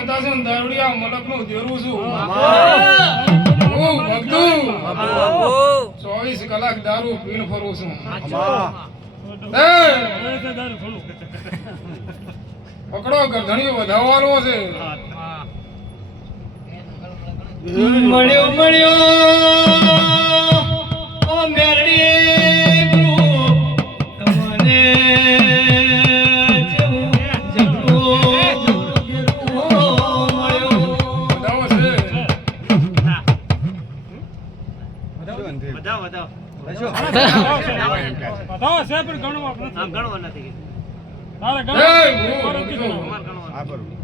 મોતા છે ને દારૂડિયા મલકનું દેરું છું હું ભક્તુ 24 કલાક દારૂ પીને ફરું છું પકડો ગરધણીઓ વધાવવાનો છે મળ્યો ઓ મેરડી તમને જેવું મળ્યો વધાવો છે બતાવો છે પણ ગણવા નથી તારે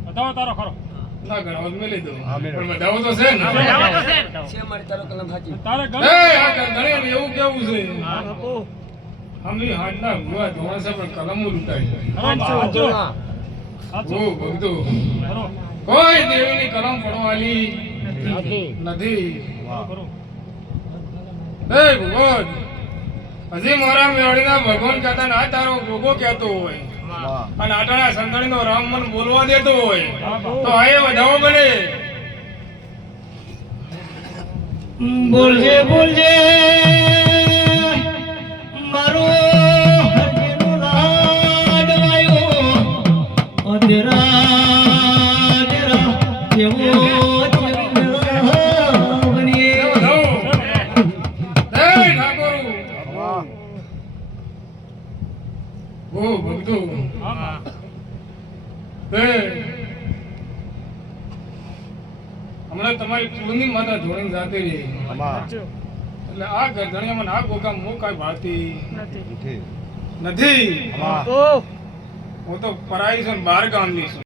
બતાવો તારો ખરો ના ગણવા મેં લીધો પણ વધાવો તો છે ને છે મારી તારો કલમ સાચી તારે આ ગરધણી એવું કેવું છે અમે હાડના ભૂવા ધોવા છે પણ કલમો લૂંટાઈ ઓ ભક્તો કોઈ દેવીની કલમ પડવાલી નથી એ ભગવાન હજી મોરા મેળીના ભગવાન કહેતા ના તારો ભોગો કહેતો હોય અને આટાના સંતાણીનો રામ મન બોલવા દેતો હોય તો આ એ વધાવો બને બોલજે મારો હરજીનો લાડવાયો અધરા જેવો હમણાં તમારી કુળની માતા જોડીને જાતી રહી એટલે આ ગરધણીયામાં આ ગોગા મો કાંઈ ભાળતી નથી હું તો પરાઈ છું 12 ગામની છું